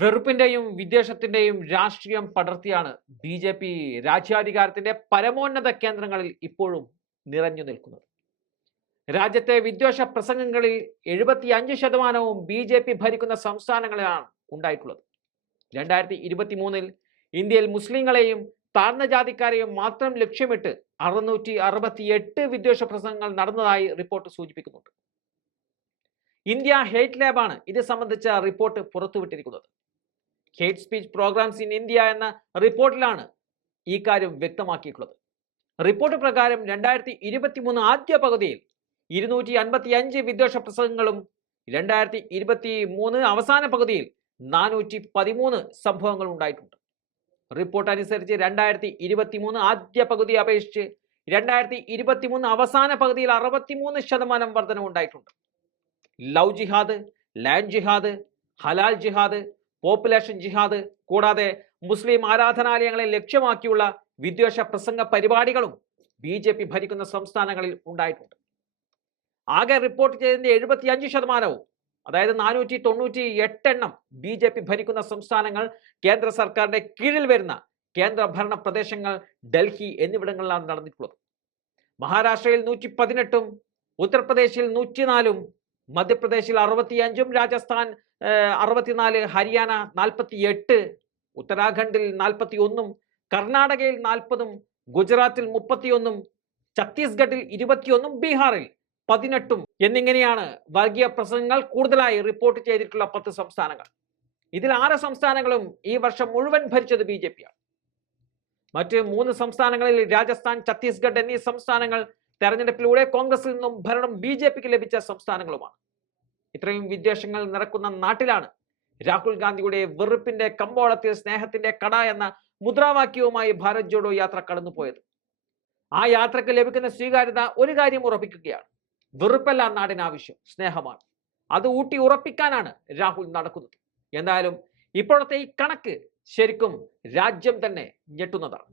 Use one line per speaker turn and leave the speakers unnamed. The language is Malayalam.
വെറുപ്പിന്റെയും വിദ്വേഷത്തിന്റെയും രാഷ്ട്രീയം പടർത്തിയാണ് ബി ജെ പി രാജ്യാധികാരത്തിന്റെ പരമോന്നത കേന്ദ്രങ്ങളിൽ ഇപ്പോഴും നിറഞ്ഞു നിൽക്കുന്നത്. രാജ്യത്തെ വിദ്വേഷ പ്രസംഗങ്ങളിൽ എഴുപത്തി അഞ്ച് ശതമാനവും ബി ജെ പി ഭരിക്കുന്ന സംസ്ഥാനങ്ങളിലാണ് ഉണ്ടായിട്ടുള്ളത്. രണ്ടായിരത്തി ഇരുപത്തി മൂന്നിൽ ഇന്ത്യയിൽ മുസ്ലിങ്ങളെയും താഴ്ന്ന ജാതിക്കാരെയും മാത്രം ലക്ഷ്യമിട്ട് അറുന്നൂറ്റി അറുപത്തി എട്ട് വിദ്വേഷ പ്രസംഗങ്ങൾ നടന്നതായി റിപ്പോർട്ട് സൂചിപ്പിക്കുന്നുണ്ട്. ഇന്ത്യ ഹേറ്റ് ലാബാണ് ഇത് സംബന്ധിച്ച report പുറത്തുവിട്ടിരിക്കുന്നത്. Hate speech programs in India എന്ന റിപ്പോർട്ടിലാണ് ഈ കാര്യം വ്യക്തമാക്കിയിട്ടുള്ളത്. റിപ്പോർട്ട് പ്രകാരം രണ്ടായിരത്തി ഇരുപത്തി മൂന്ന് ആദ്യ പകുതിയിൽ ഇരുന്നൂറ്റി അൻപത്തി അഞ്ച് വിദ്വേഷ പ്രസംഗങ്ങളും രണ്ടായിരത്തി ഇരുപത്തി മൂന്ന് അവസാന പകുതിയിൽ നാനൂറ്റി പതിമൂന്ന് സംഭവങ്ങൾ ഉണ്ടായിട്ടുണ്ട്. റിപ്പോർട്ട് അനുസരിച്ച് രണ്ടായിരത്തി ഇരുപത്തി മൂന്ന് ആദ്യ പകുതി അപേക്ഷിച്ച് രണ്ടായിരത്തി ഇരുപത്തി മൂന്ന് അവസാന പകുതിയിൽ അറുപത്തിമൂന്ന് ശതമാനം വർധനം ഉണ്ടായിട്ടുണ്ട് ലവ് ജിഹാദ് ലാൻഡ് ജിഹാദ് ഹലാൽ ജിഹാദ് പോപ്പുലേഷൻ ജിഹാദ് കൂടാതെ മുസ്ലിം ആരാധനാലയങ്ങളെ ലക്ഷ്യമാക്കിയുള്ള വിദ്വേഷ പ്രസംഗ പരിപാടികളും ബി ജെ പി ഭരിക്കുന്ന സംസ്ഥാനങ്ങളിൽ ഉണ്ടായിട്ടുണ്ട്. ആകെ റിപ്പോർട്ട് ചെയ്തതിന്റെ എഴുപത്തി അഞ്ച് ശതമാനവും അതായത് നാനൂറ്റി തൊണ്ണൂറ്റി എട്ടെണ്ണം ബി ജെ പി ഭരിക്കുന്ന സംസ്ഥാനങ്ങൾ കേന്ദ്ര സർക്കാരിന്റെ കീഴിൽ വരുന്ന കേന്ദ്ര ഭരണ പ്രദേശങ്ങൾ ഡൽഹി എന്നിവിടങ്ങളിലാണ് നടന്നിട്ടുള്ളത്. മഹാരാഷ്ട്രയിൽ നൂറ്റി പതിനെട്ടും ഉത്തർപ്രദേശിൽ നൂറ്റിനാലും മധ്യപ്രദേശിൽ അറുപത്തിയഞ്ചും രാജസ്ഥാൻ അറുപത്തിനാല് ഹരിയാന നാൽപ്പത്തി എട്ട് ഉത്തരാഖണ്ഡിൽ നാൽപ്പത്തി ഒന്നും കർണാടകയിൽ നാൽപ്പതും ഗുജറാത്തിൽ മുപ്പത്തിയൊന്നും ഛത്തീസ്ഗഡിൽ ഇരുപത്തിയൊന്നും ബീഹാറിൽ പതിനെട്ടും എന്നിങ്ങനെയാണ് വർഗീയ പ്രസംഗങ്ങൾ കൂടുതലായി റിപ്പോർട്ട് ചെയ്തിട്ടുള്ള പത്ത് സംസ്ഥാനങ്ങൾ. ഇതിൽ ആറ് സംസ്ഥാനങ്ങളും ഈ വർഷം മുഴുവൻ ഭരിച്ചത് ബി ജെ പിയാണ് മറ്റ് മൂന്ന് സംസ്ഥാനങ്ങളിൽ രാജസ്ഥാൻ ഛത്തീസ്ഗഡ് എന്നീ സംസ്ഥാനങ്ങൾ തെരഞ്ഞെടുപ്പിലൂടെ കോൺഗ്രസിൽ നിന്നും ഭരണം ബി ജെ പിക്ക് ലഭിച്ച സംസ്ഥാനങ്ങളുമാണ്. ഇത്രയും വിദ്വേഷങ്ങൾ നിറക്കുന്ന നാട്ടിലാണ് രാഹുൽ ഗാന്ധിയുടെ വെറുപ്പിന്റെ കമ്പോളത്തിൽ സ്നേഹത്തിന്റെ കട എന്ന മുദ്രാവാക്യവുമായി ഭാരത് ജോഡോ യാത്ര കടന്നുപോയത്. ആ യാത്രയ്ക്ക് ലഭിക്കുന്ന സ്വീകാര്യത ഒരു കാര്യം ഉറപ്പിക്കുകയാണ്. വെറുപ്പല്ല നാടിന് ആവശ്യം സ്നേഹമാണ്. അത് ഊട്ടി ഉറപ്പിക്കാനാണ് രാഹുൽ നടക്കുന്നത്. എന്തായാലും ഇപ്പോഴത്തെ ഈ കണക്ക് ശരിക്കും രാജ്യം തന്നെ ഞെട്ടുന്നതാണ്.